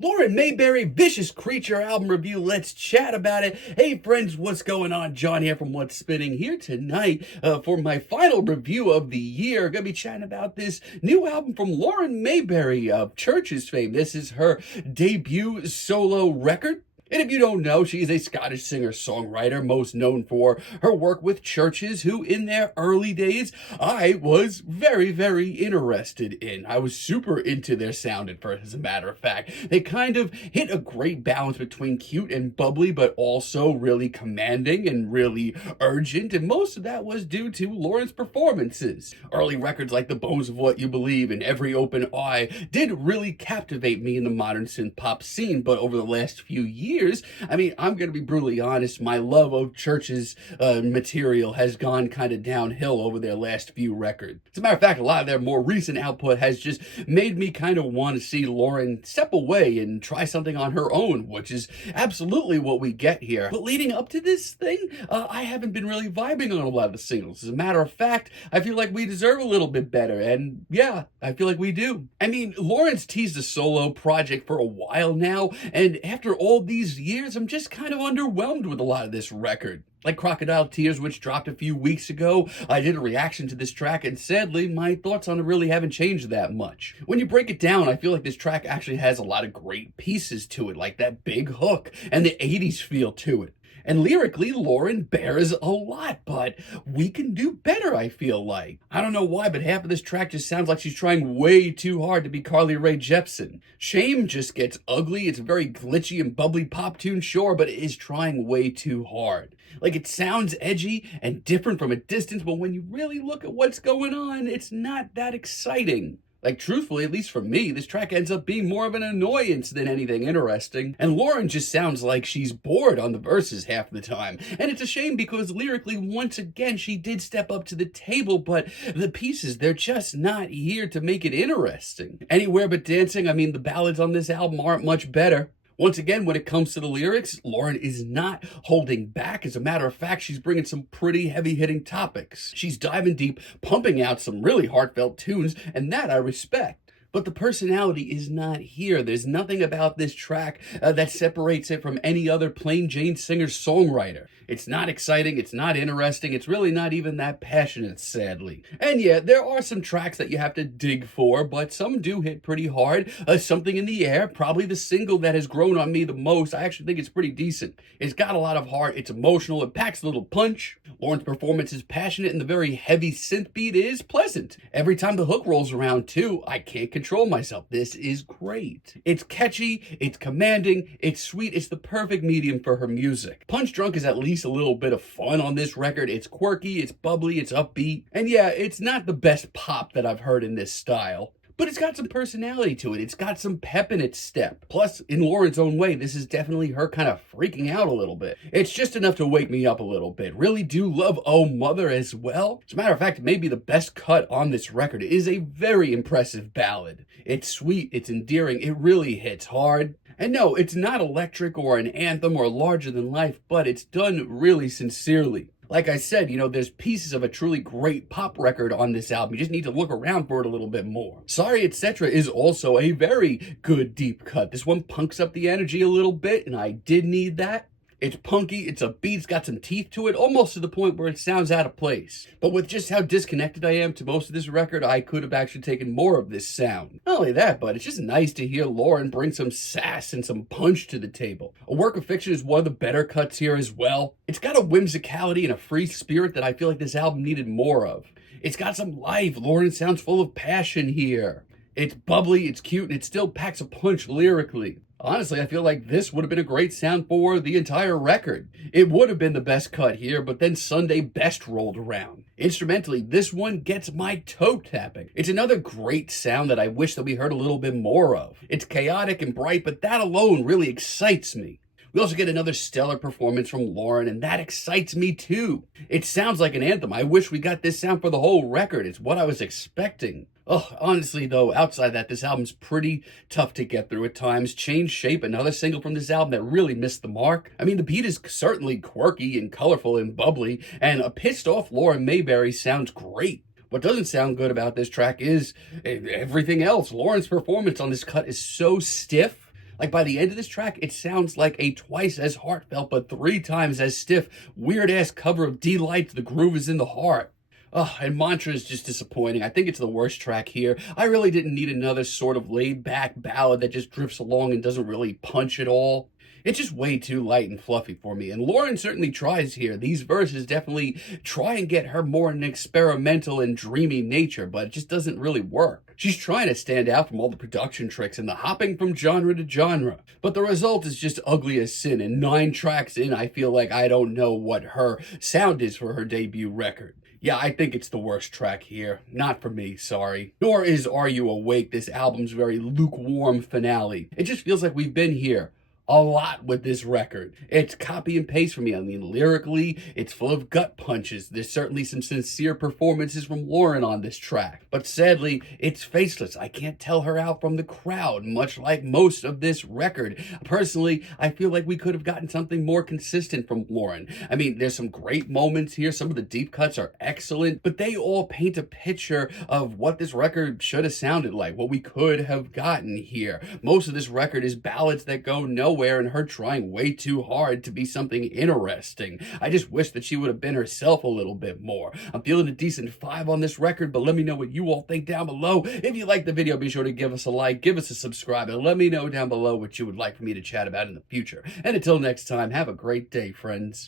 Lauren Mayberry, Vicious Creature album review. Let's chat about it. Hey friends, what's going on? John here from What's Spinning here tonight for my final review of the year. Gonna be chatting about this new album from Lauren Mayberry of Church's fame. This is her debut solo record. And if you don't know, she is a Scottish singer-songwriter, most known for her work with Churches, who in their early days, I was very interested in. I was super into their sound at first, as a matter of fact. They kind of hit a great balance between cute and bubbly, but also really commanding and really urgent, and most of that was due to Lauren's performances. Early records like The Bones of What You Believe and Every Open Eye did really captivate me in the modern synth-pop scene, but over the last few years, I mean, I'm going to be brutally honest, my love of Church's material has gone kind of downhill over their last few records. As a matter of fact, a lot of their more recent output has just made me kind of want to see Lauren step away and try something on her own, which is absolutely what we get here. But leading up to this thing, I haven't been really vibing on a lot of the singles. As a matter of fact, I feel like we deserve a little bit better, and yeah, I feel like we do. I mean, Lauren's teased a solo project for a while now, and after all these years, I'm just kind of underwhelmed with a lot of this record. Like Crocodile Tears, which dropped a few weeks ago, I did a reaction to this track, and sadly, my thoughts on it really haven't changed that much. When you break it down, I feel like this track actually has a lot of great pieces to it, like that big hook and the 80s feel to it. And lyrically, Lauren bears a lot, but we can do better, I feel like. I don't know why, but half of this track just sounds like she's trying way too hard to be Carly Rae Jepsen. Shame just gets ugly. It's a very glitchy and bubbly pop tune, sure, but it is trying way too hard. Like, it sounds edgy and different from a distance, but when you really look at what's going on, it's not that exciting. Like, truthfully, at least for me, this track ends up being more of an annoyance than anything interesting. And Lauren just sounds like she's bored on the verses half the time. And it's a shame because lyrically, once again, she did step up to the table, but the pieces, they're just not here to make it interesting. Anywhere But Dancing, I mean, the ballads on this album aren't much better. Once again, when it comes to the lyrics, Lauren is not holding back. As a matter of fact, she's bringing some pretty heavy-hitting topics. She's diving deep, pumping out some really heartfelt tunes, and that I respect. But the personality is not here. There's nothing about this track that separates it from any other plain Jane singer-songwriter. It's not exciting, it's not interesting, it's really not even that passionate, sadly. And yeah, there are some tracks that you have to dig for, but some do hit pretty hard. Something in the Air, probably the single that has grown on me the most. I actually think it's pretty decent. It's got a lot of heart, it's emotional, it packs a little punch. Lauren's performance is passionate and the very heavy synth beat is pleasant. Every time the hook rolls around too, I can't control myself. This is great. It's catchy, it's commanding, it's sweet, it's the perfect medium for her music. Punch Drunk is at least a little bit of fun on this record. It's quirky, it's bubbly, it's upbeat, and yeah, it's not the best pop that I've heard in this style. But it's got some personality to it. It's got some pep in its step. Plus, in Lauren's own way, this is definitely her kind of freaking out a little bit. It's just enough to wake me up a little bit. Really do love Oh Mother as well. As a matter of fact, maybe the best cut on this record. It is a very impressive ballad. It's sweet, it's endearing, it really hits hard. And no, it's not electric or an anthem or larger than life, but it's done really sincerely. Like I said, you know, there's pieces of a truly great pop record on this album. You just need to look around for it a little bit more. Sorry, Etc. is also a very good deep cut. This one punks up the energy a little bit, and I did need that. It's punky, it's upbeat, it's got some teeth to it, almost to the point where it sounds out of place. But with just how disconnected I am to most of this record, I could have actually taken more of this sound. Not only that, but it's just nice to hear Lauren bring some sass and some punch to the table. A Work of Fiction is one of the better cuts here as well. It's got a whimsicality and a free spirit that I feel like this album needed more of. It's got some life. Lauren sounds full of passion here. It's bubbly, it's cute, and it still packs a punch lyrically. Honestly, I feel like this would have been a great sound for the entire record. It would have been the best cut here, but then Sunday Best rolled around. Instrumentally, this one gets my toe tapping. It's another great sound that I wish that we heard a little bit more of. It's chaotic and bright, but that alone really excites me. We also get another stellar performance from Lauren, and that excites me too. It sounds like an anthem. I wish we got this sound for the whole record. It's what I was expecting. Oh, honestly though, outside that, this album's pretty tough to get through at times. Change Shape, another single from this album that really missed the mark. I mean, the beat is certainly quirky and colorful and bubbly, and a pissed off Lauren Mayberry sounds great. What doesn't sound good about this track is everything else. Lauren's performance on this cut is so stiff. Like by the end of this track, it sounds like a twice as heartfelt but 3 times as stiff, weird ass cover of D-Light's The Groove Is in the Heart. Oh, and Mantra is just disappointing. I think it's the worst track here. I really didn't need another sort of laid-back ballad that just drifts along and doesn't really punch at all. It's just way too light and fluffy for me, and Lauren certainly tries here. These verses definitely try and get her more an experimental and dreamy nature, but it just doesn't really work. She's trying to stand out from all the production tricks and the hopping from genre to genre, but the result is just ugly as sin, and 9 tracks in, I feel like I don't know what her sound is for her debut record. Yeah, I think it's the worst track here. Not for me, sorry. Nor is Are You Awake, this album's very lukewarm finale. It just feels like we've been here a lot with this record. It's copy and paste for me. I mean, lyrically, it's full of gut punches. There's certainly some sincere performances from Lauren on this track. But sadly, it's faceless. I can't tell her out from the crowd, much like most of this record. Personally, I feel like we could have gotten something more consistent from Lauren. I mean, there's some great moments here. Some of the deep cuts are excellent, but they all paint a picture of what this record should have sounded like, what we could have gotten here. Most of this record is ballads that go nowhere and her trying way too hard to be something interesting. I just wish that she would have been herself a little bit more. I'm feeling a decent 5 on this record, but let me know what you all think down below. If you like the video, be sure to give us a like, give us a subscribe, and let me know down below what you would like for me to chat about in the future. And until next time, have a great day, friends.